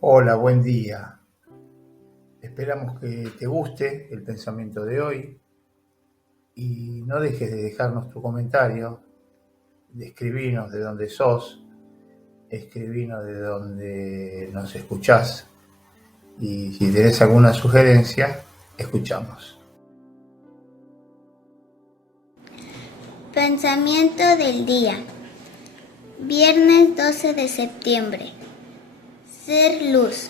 Hola, buen día. Esperamos que te guste el pensamiento de hoy y no dejes de dejarnos tu comentario, de escribirnos de dónde sos, escribirnos de dónde nos escuchás y si tenés alguna sugerencia, escuchamos. Pensamiento del día. Viernes 12 de septiembre. Ser luz.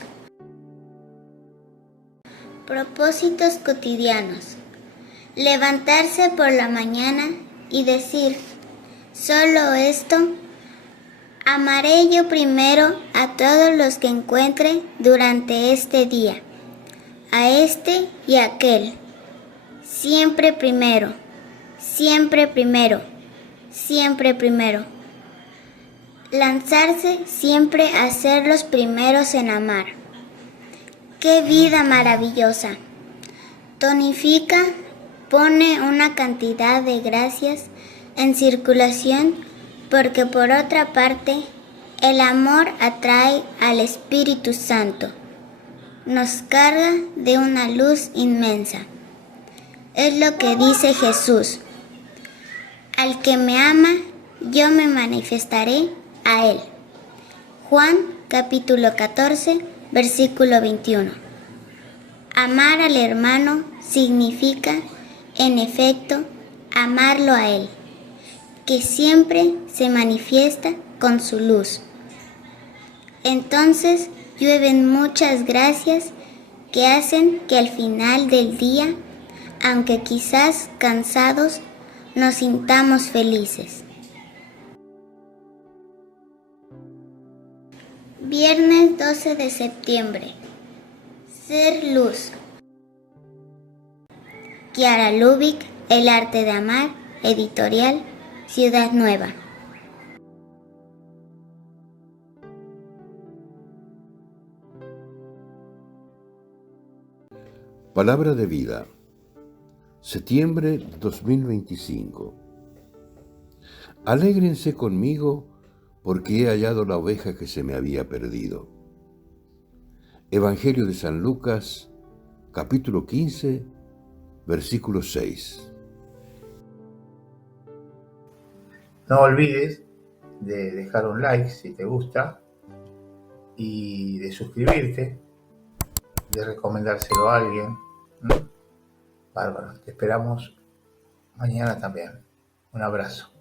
Propósitos cotidianos. Levantarse por la mañana y decir, solo esto. Amaré yo primero a todos los que encuentre durante este día, a este y a aquel. Siempre primero, siempre primero, siempre primero. Lanzarse siempre a ser los primeros en amar. ¡Qué vida maravillosa! Tonifica, pone una cantidad de gracias en circulación porque por otra parte el amor atrae al Espíritu Santo. Nos carga de una luz inmensa. Es lo que dice Jesús. Al que me ama, yo me manifestaré a él. Juan capítulo 14, versículo 21. Amar al hermano significa, en efecto, amarlo a él, que siempre se manifiesta con su luz. Entonces llueven muchas gracias que hacen que al final del día, aunque quizás cansados, nos sintamos felices. Viernes 12 de septiembre. Ser luz. Kiara Lubick, El arte de amar, editorial, Ciudad Nueva. Palabra de vida. Septiembre 2025. Alégrense conmigo porque he hallado la oveja que se me había perdido. Evangelio de San Lucas, capítulo 15, versículo 6. No olvides de dejar un like si te gusta y de suscribirte, de recomendárselo a alguien. Bárbaro, te esperamos mañana también. Un abrazo.